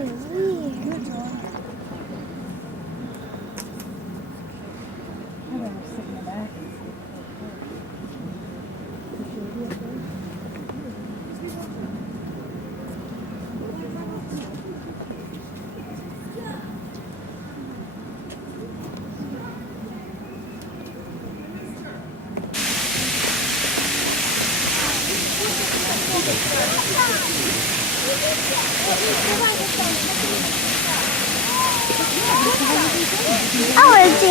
is weird. Oh, it's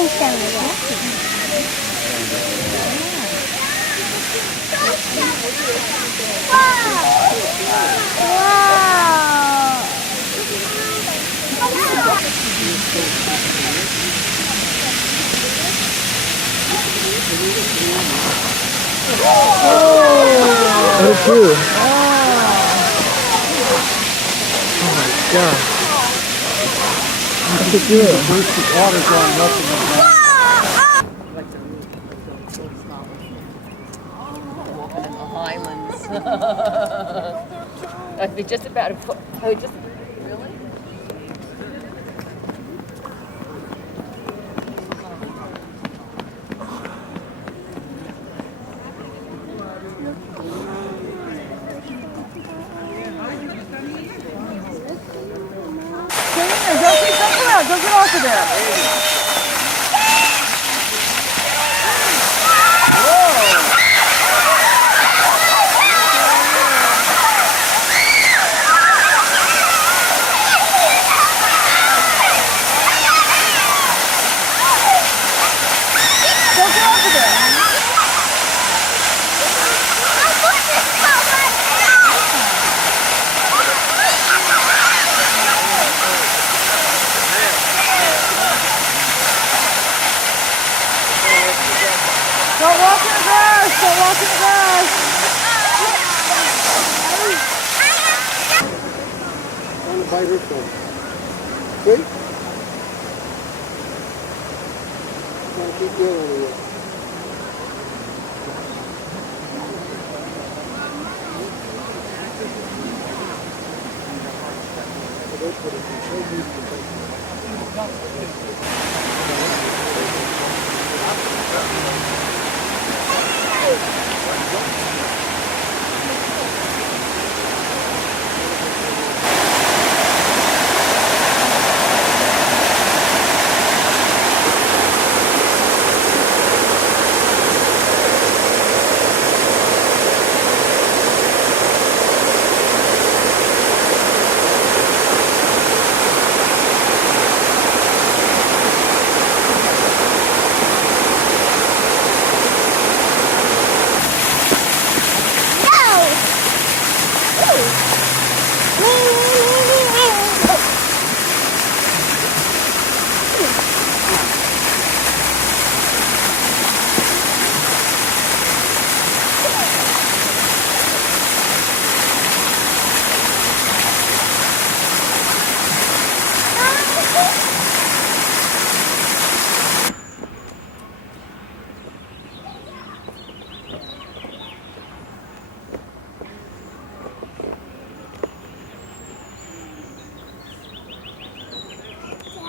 What a cute. Oh my god. Look at you. First the water's going up and Walking in the highlands. I'd be just about a foot. I would just. Really? Don't get off of there. Don't walk in the grass! Don't walk in the grass! I want to bite her toe. Wait. I'll keep going over here.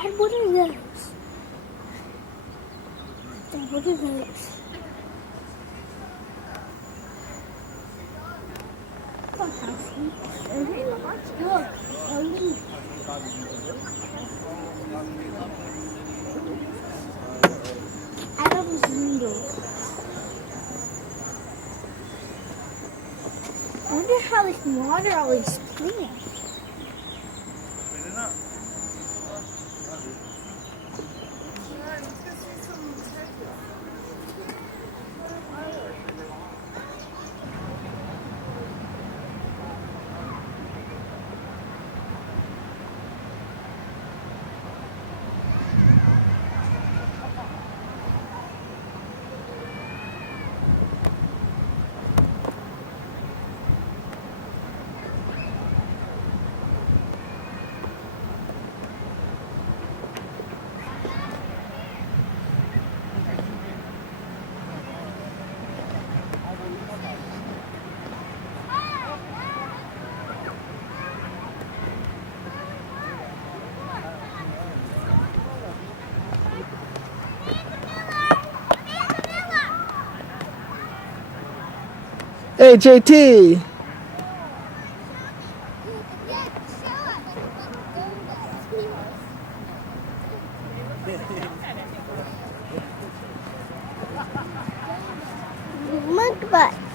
Dad, what are those? Dad, what are those? Look, a leaf. Adam's needle. I wonder how they can water all these plants. Hey, JT. Monkey butt.